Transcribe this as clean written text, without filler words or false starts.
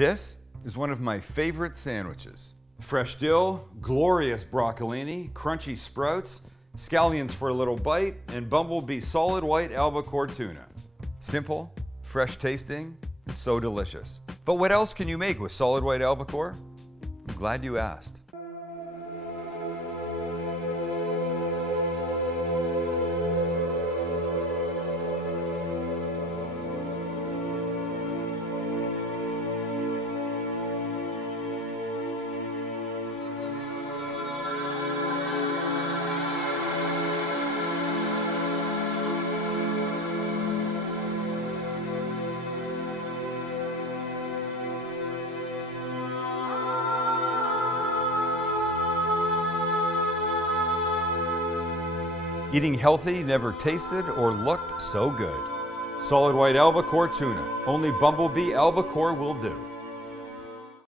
This is one of my favorite sandwiches. Fresh dill, glorious broccolini, crunchy sprouts, scallions for a little bite, and Bumblebee solid white albacore tuna. Simple, fresh tasting, and so delicious. But what else can you make with solid white albacore? I'm glad you asked. Eating healthy never tasted or looked so good. Solid white albacore tuna. Only Bumblebee albacore will do.